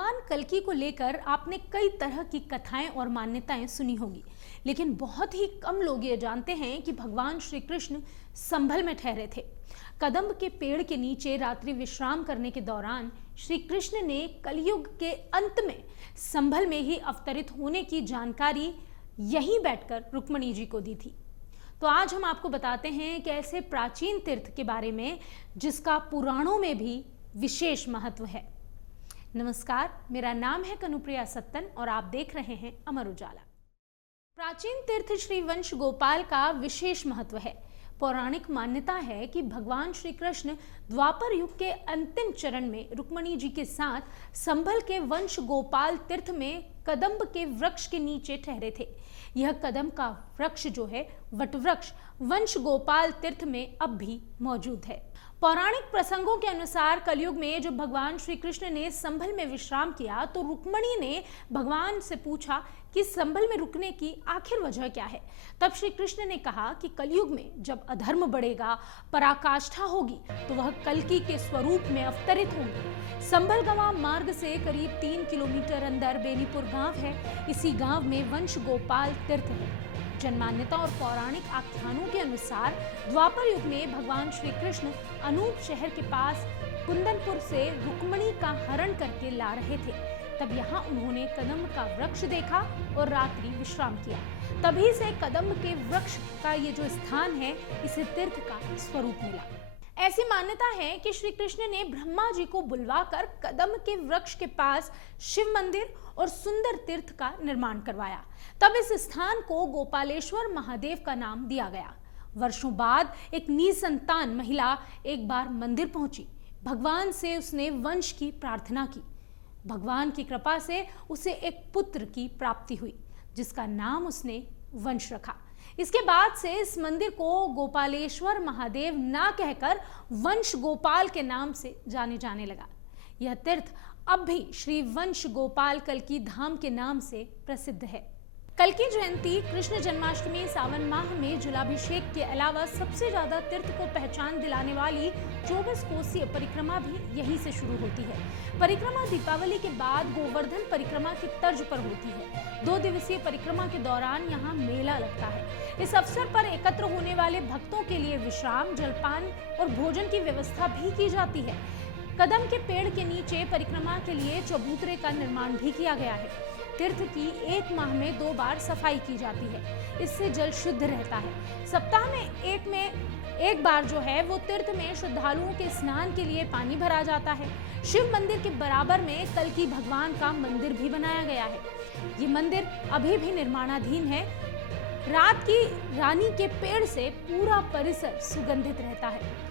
भगवान कल्कि को लेकर आपने कई तरह की कथाएं और मान्यताएं सुनी होगी, लेकिन बहुत ही कम लोग ये जानते हैं कि भगवान श्री कृष्ण संभल में ठहरे थे। कदम्ब के पेड़ के नीचे रात्रि विश्राम करने के दौरान श्री कृष्ण ने कलयुग के अंत में संभल में ही अवतरित होने की जानकारी यहीं बैठकर रुक्मणी जी को दी थी। तो आज हम आपको बताते हैं कि ऐसे प्राचीन तीर्थ के बारे में जिसका पुराणों में भी विशेष महत्व है। नमस्कार, मेरा नाम है कनुप्रिया सत्तन और आप देख रहे हैं अमर उजाला। प्राचीन तीर्थ श्री वंश गोपाल का विशेष महत्व है। पौराणिक मान्यता है कि भगवान श्री कृष्ण द्वापर युग के अंतिम चरण में रुक्मणी जी के साथ संभल के वंश गोपाल तीर्थ में कदम्ब के वृक्ष के नीचे ठहरे थे। यह कदम्ब का वृक्ष जो है वट वृक्ष वंश गोपाल तीर्थ में अब भी मौजूद है। पौराणिक प्रसंगों के अनुसार कलयुग में जब भगवान श्री कृष्ण ने संभल में विश्राम किया तो रुक्मणी ने भगवान से पूछा कि संभल में रुकने की आखिर वजह क्या है। तब श्री कृष्ण ने कहा कि कलयुग में जब अधर्म बढ़ेगा, पराकाष्ठा होगी, तो वह कल्कि के स्वरूप में अवतरित होंगे। संभल गंवा मार्ग से करीब 3 किलोमीटर अंदर बेनीपुर गांव है। इसी गांव में वंश गोपाल तीर्थ है। जनमान्यता और पौराणिक आख्यानों के अनुसार द्वापर युग में भगवान श्री कृष्ण अनूप शहर के पास कुंदनपुर से रुक्मणी का हरण करके ला रहे थे। तब यहाँ उन्होंने कदम्ब का वृक्ष देखा और रात्रि विश्राम किया। तभी से कदम्ब के वृक्ष का ये जो स्थान है, इसे तीर्थ का स्वरूप मिला। ऐसी मान्यता है कि श्री कृष्ण ने ब्रह्मा जी को बुलवाकर कदम्ब के वृक्ष के पास शिव मंदिर और सुंदर तीर्थ का निर्माण करवाया। तब इस स्थान को गोपालेश्वर महादेव का नाम दिया गया। वर्षों बाद एक निसंतान महिला एक बार मंदिर पहुंची। भगवान से उसने वंश की प्रार्थना की। भगवान की कृपा से उसे एक पुत्र की प्राप्ति हुई, जिसका नाम उसने वंश रखा। इसके बाद से इस मंदिर को गोपालेश्वर महादेव ना कहकर वंश गोपाल के नाम से जाने लगा। यह तीर्थ अब भी श्री वंश गोपाल कल्कि धाम के नाम से प्रसिद्ध है। कल्कि जयंती, कृष्ण जन्माष्टमी, सावन माह में जलाभिषेक के अलावा सबसे ज्यादा तीर्थ को पहचान दिलाने वाली 24 कोसीय परिक्रमा भी यहीं से शुरू होती है। परिक्रमा दीपावली के बाद गोवर्धन परिक्रमा की तर्ज पर होती है। 2 दिवसीय परिक्रमा के दौरान यहाँ मेला लगता है। इस अवसर पर एकत्र होने वाले भक्तों के लिए विश्राम, जलपान और भोजन की व्यवस्था भी की जाती है। कदम के पेड़ के नीचे परिक्रमा के लिए चबूतरे का निर्माण भी किया गया है। तीर्थ की 1 माह में 2 बार सफाई की जाती है। इससे जल शुद्ध रहता है। सप्ताह में एक बार जो है वो तीर्थ में श्रद्धालुओं के स्नान के लिए पानी भरा जाता है। शिव मंदिर के बराबर में कल्कि भगवान का मंदिर भी बनाया गया है। ये मंदिर अभी भी निर्माणाधीन है। रात की रानी के पेड़ से पूरा परिसर सुगंधित रहता है।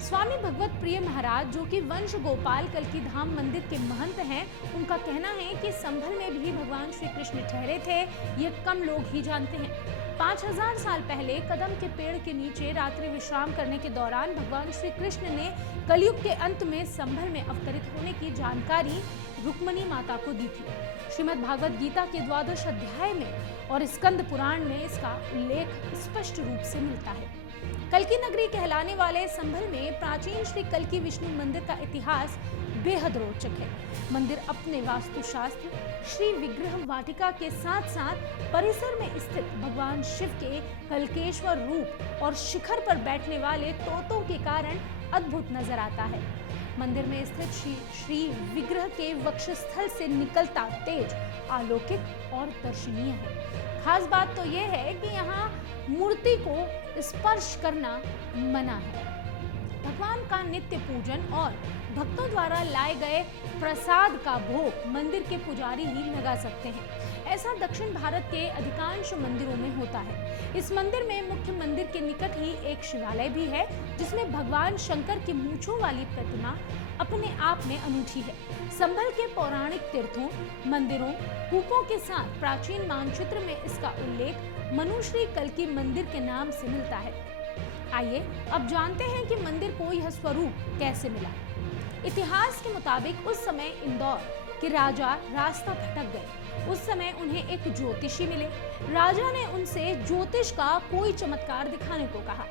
स्वामी भगवत प्रिय महाराज, जो कि वंश गोपाल कल्कि धाम मंदिर के महंत हैं, उनका कहना है कि संभल में भी भगवान श्री कृष्ण ठहरे थे। ये कम लोग ही जानते हैं। 5000 साल पहले कदम के पेड़ के नीचे रात्रि विश्राम करने के दौरान भगवान श्री कृष्ण ने कलयुग के अंत में संभल में अवतरित होने की जानकारी रुक्मणी माता को दी थी। श्रीमद् भागवत गीता के 12 अध्याय में और स्कंद पुराण में इसका उल्लेख स्पष्ट रूप से मिलता है। कल्कि नगरी कहलाने वाले संभल में प्राचीन श्री कल्कि विष्णु मंदिर का इतिहास बेहद रोचक है। मंदिर अपने वास्तुशास्त्र, श्री विग्रह वाटिका के साथ साथ परिसर में स्थित भगवान शिव के कल्केश्वर रूप और शिखर पर बैठने वाले तोतों के कारण अद्भुत नजर आता है। मंदिर में स्थित श्री विग्रह के वक्षस्थल से निकलता तेज अलौकिक और दर्शनीय है। खास बात तो यह है कि यहाँ मूर्ति को स्पर्श करना मना है। भगवान का नित्य पूजन और भक्तों द्वारा लाए गए प्रसाद का भोग मंदिर के पुजारी ही लगा सकते हैं। ऐसा दक्षिण भारत के अधिकांश मंदिरों में होता है। इस मंदिर में मुख्य मंदिर के निकट ही एक शिवालय भी है, जिसमें भगवान शंकर की मूंछों वाली प्रतिमा अपने आप में अनूठी है। संभल के पौराणिक तीर्थों, मंदिरों, कूपों के साथ प्राचीन मानचित्र में इसका उल्लेख मनुश्री कल्कि मंदिर के नाम से मिलता है। आइए अब जानते हैं कि मंदिर को यह स्वरूप कैसे मिला। इतिहास के मुताबिक उस समय इंदौर के राजा रास्ता भटक गए। उस समय उन्हें एक ज्योतिषी मिले। राजा ने उनसे ज्योतिष का कोई चमत्कार दिखाने को कहा।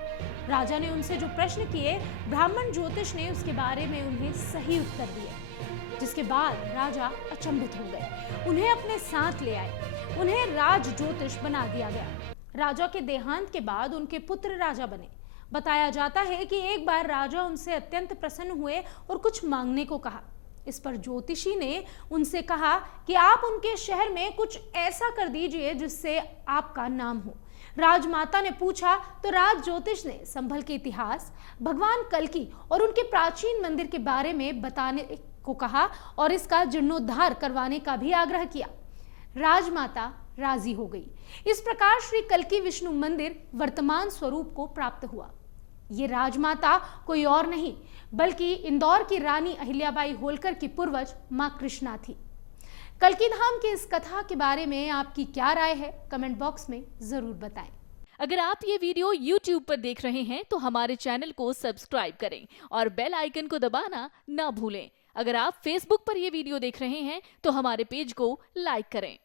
राजा ने उनसे जो प्रश्न किए, ब्राह्मण ज्योतिष ने उसके बारे में उन्हें सही उत्तर दिए। जिसके बाद राजा अचंभित हो गए। उन्हें अपने साथ ले आए। उन्हें राज ज्योतिष बना दिया गया। राजा के देहांत के बाद उनके पुत्र राजा बने। बताया जाता है कि एक बार राजा उनसे अत्यंत प्रसन्न हुए और कुछ मांगने को कहा। इस पर ज्योतिषी ने उनसे कहा कि आप उनके शहर में कुछ ऐसा कर दीजिए जिससे आपका नाम हो। राजमाता ने पूछा तो राज ज्योतिष ने संभल के इतिहास, भगवान कल्कि और उनके प्राचीन मंदिर के बारे में बताने को कहा और इसका जीर्णोद्धार करवाने का भी आग्रह किया। राजमाता राजी हो गई। इस प्रकार श्री कल्कि विष्णु मंदिर वर्तमान स्वरूप को प्राप्त हुआ। ये राजमाता कोई और नहीं बल्कि इंदौर की रानी अहिल्याबाई होलकर की पूर्वज मां कृष्णा थी। कल्कि धाम की इस कथा के बारे में आपकी क्या राय है, कमेंट बॉक्स में जरूर बताएं। अगर आप ये वीडियो YouTube पर देख रहे हैं तो हमारे चैनल को सब्सक्राइब करें और बेल आइकन को दबाना ना भूलें। अगर आप Facebook पर ये वीडियो देख रहे हैं तो हमारे पेज को लाइक करें।